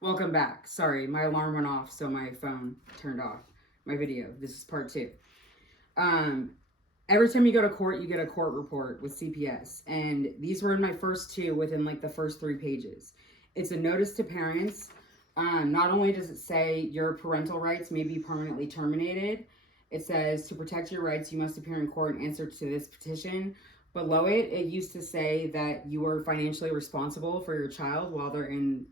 Welcome back. Sorry, my alarm went off, so my phone turned off my video. This is part two. Um, every time you go to court, you get a court report with CPS, and these were in my first two within like the first 3 pages. It's a notice to parents. Not only does it say your parental rights may be permanently terminated, it says to protect your rights, you must appear in court and answer to this petition. Below it, it used to say that you are financially responsible for your child while they're in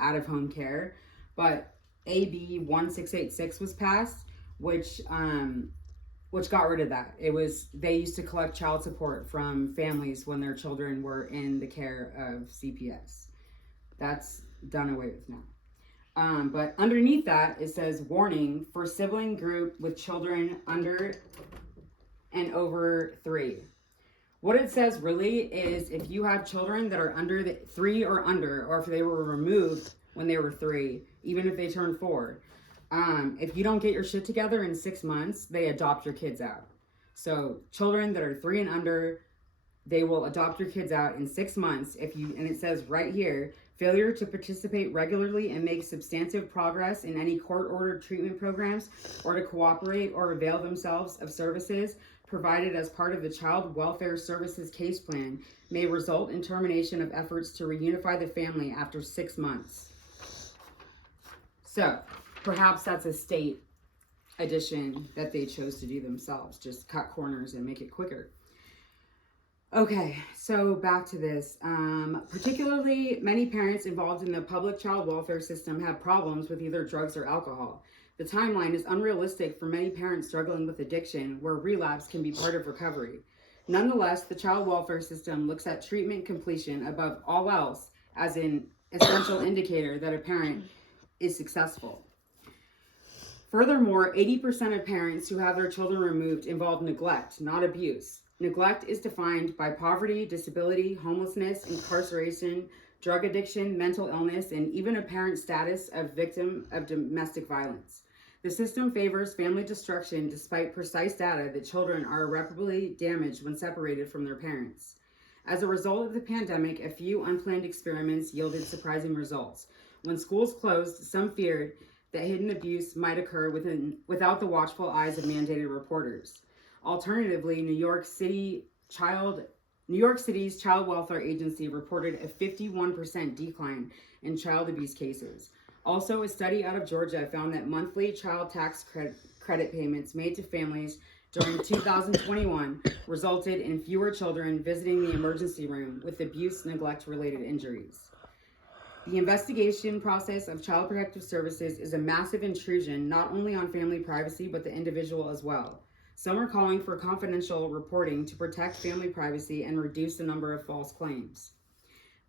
out of home care, but AB 1686 was passed, which got rid of that. They used to collect child support from families when their children were in the care of CPS. That's done away with now. But underneath that, it says warning for sibling group with children under and over 3. What it says really is if you have children that are under 3 or under, or if they were removed when they were 3, even if they turn 4, if you don't get your shit together in 6 months, they adopt your kids out. So children that are 3 and under, they will adopt your kids out in 6 months. And it says right here, failure to participate regularly and make substantive progress in any court-ordered treatment programs or to cooperate or avail themselves of services provided as part of the Child Welfare Services case plan may result in termination of efforts to reunify the family after 6 months. So, perhaps that's a state edition that they chose to do themselves, just cut corners and make it quicker. Okay, so back to this. Particularly, many parents involved in the public child welfare system have problems with either drugs or alcohol. The timeline is unrealistic for many parents struggling with addiction, where relapse can be part of recovery. Nonetheless, the child welfare system looks at treatment completion above all else as an essential indicator that a parent is successful. Furthermore, 80% of parents who have their children removed involve neglect, not abuse. Neglect is defined by poverty, disability, homelessness, incarceration, drug addiction, mental illness, and even a parent's status of victim of domestic violence. The system favors family destruction despite precise data that children are irreparably damaged when separated from their parents. As a result of the pandemic, a few unplanned experiments yielded surprising results. When schools closed, some feared that hidden abuse might occur without the watchful eyes of mandated reporters. Alternatively, New York City's Child Welfare Agency reported a 51% decline in child abuse cases. Also, a study out of Georgia found that monthly child tax credit payments made to families during 2021 resulted in fewer children visiting the emergency room with abuse neglect-related injuries. The investigation process of Child Protective Services is a massive intrusion not only on family privacy but the individual as well. Some are calling for confidential reporting to protect family privacy and reduce the number of false claims.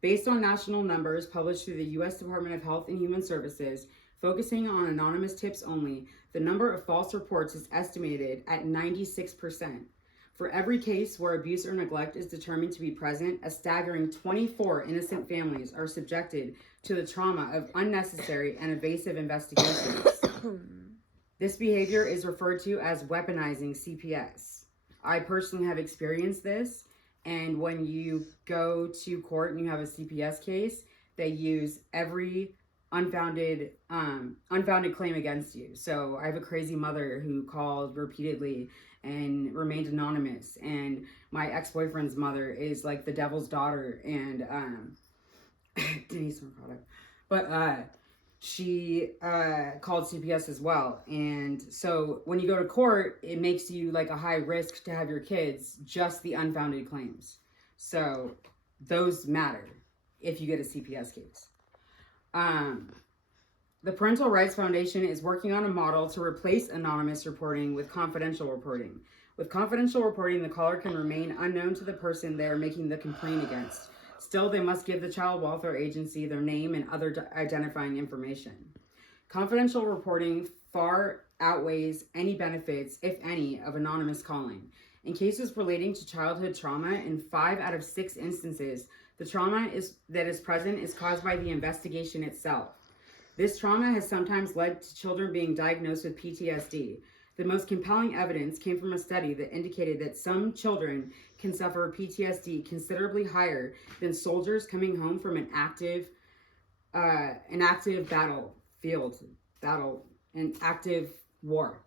Based on national numbers published through the U.S. Department of Health and Human Services, focusing on anonymous tips only, the number of false reports is estimated at 96%. For every case where abuse or neglect is determined to be present, a staggering 24 innocent families are subjected to the trauma of unnecessary and evasive investigations. This behavior is referred to as weaponizing CPS. I personally have experienced this, and when you go to court and you have a CPS case, they use every unfounded claim against you. So I have a crazy mother who called repeatedly and remained anonymous, and my ex-boyfriend's mother is like the devil's daughter, and Denise Mercado, but she called CPS as well. And so when you go to court, it makes you like a high risk to have your kids, just the unfounded claims. So those matter if you get a CPS case. The Parental Rights Foundation is working on a model to replace anonymous reporting with confidential reporting. With confidential reporting, the caller can remain unknown to the person they are making the complaint against. Still, they must give the Child Welfare Agency their name and other identifying information. Confidential reporting far outweighs any benefits, if any, of anonymous calling. In cases relating to childhood trauma, in 5 out of 6 instances, the trauma that is present is caused by the investigation itself. This trauma has sometimes led to children being diagnosed with PTSD. The most compelling evidence came from a study that indicated that some children can suffer PTSD considerably higher than soldiers coming home from an active an active an active war.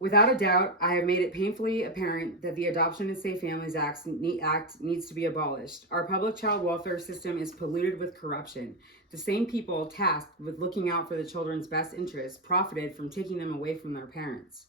Without a doubt, I have made it painfully apparent that the Adoption and Safe Families Act needs to be abolished. Our public child welfare system is polluted with corruption. The same people tasked with looking out for the children's best interests profited from taking them away from their parents.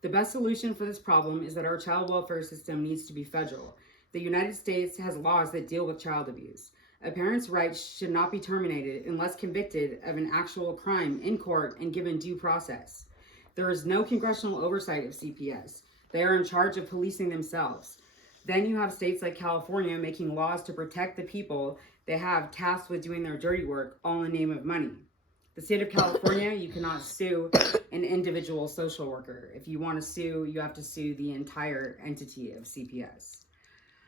The best solution for this problem is that our child welfare system needs to be federal. The United States has laws that deal with child abuse. A parent's rights should not be terminated unless convicted of an actual crime in court and given due process. There is no congressional oversight of CPS. They are in charge of policing themselves. Then you have states like California making laws to protect the people they have tasked with doing their dirty work, all in the name of money. The state of California, you cannot sue an individual social worker. If you want to sue, you have to sue the entire entity of CPS.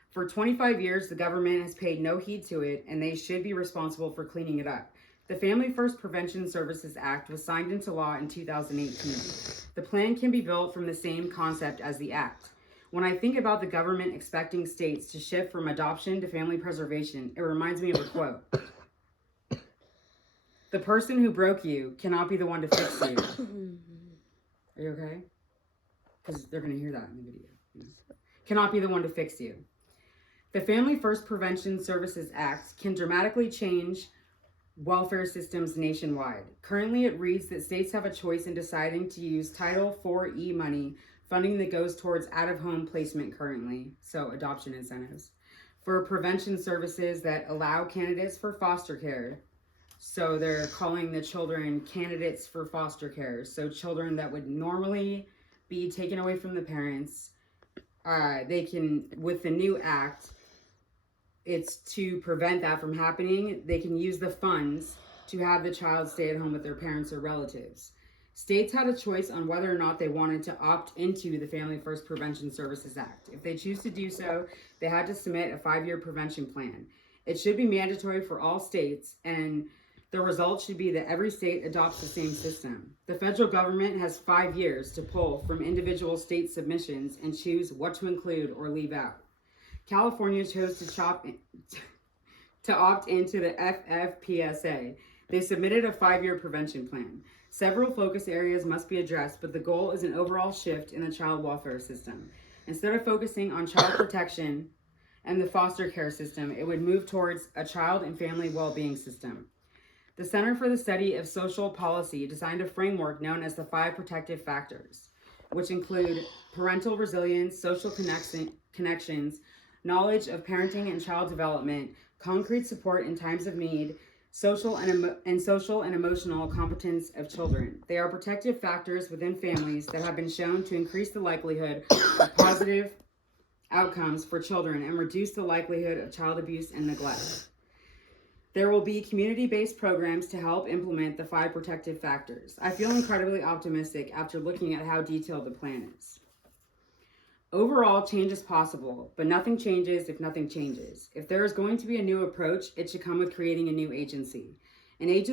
For 25 years, the government has paid no heed to it, and they should be responsible for cleaning it up. The Family First Prevention Services Act was signed into law in 2018. The plan can be built from the same concept as the act. When I think about the government expecting states to shift from adoption to family preservation, it reminds me of a quote. The person who broke you cannot be the one to fix you. Are you okay? Because they're going to hear that in the video. Cannot be the one to fix you. The Family First Prevention Services Act can dramatically change welfare systems nationwide. Currently, it reads that states have a choice in deciding to use Title IV-E money, funding that goes towards out-of-home placement currently, so adoption incentives, for prevention services that allow candidates for foster care. So they're calling the children candidates for foster care. So children that would normally be taken away from the parents, they can, with the new act, it's to prevent that from happening. They can use the funds to have the child stay at home with their parents or relatives. States had a choice on whether or not they wanted to opt into the Family First Prevention Services Act. If they choose to do so, they had to submit a 5-year prevention plan. It should be mandatory for all states, and the result should be that every state adopts the same system. The federal government has 5 years to pull from individual state submissions and choose what to include or leave out. California chose to opt into the FFPSA. They submitted a 5-year prevention plan. Several focus areas must be addressed, but the goal is an overall shift in the child welfare system. Instead of focusing on child protection and the foster care system, it would move towards a child and family well-being system. The Center for the Study of Social Policy designed a framework known as the 5 protective factors, which include parental resilience, social connections, knowledge of parenting and child development, concrete support in times of need, social and emotional competence of children. They are protective factors within families that have been shown to increase the likelihood of positive outcomes for children and reduce the likelihood of child abuse and neglect. There will be community-based programs to help implement the 5 protective factors. I feel incredibly optimistic after looking at how detailed the plan is. Overall, change is possible, but nothing changes if nothing changes. If there is going to be a new approach, it should come with creating a new agency. An agency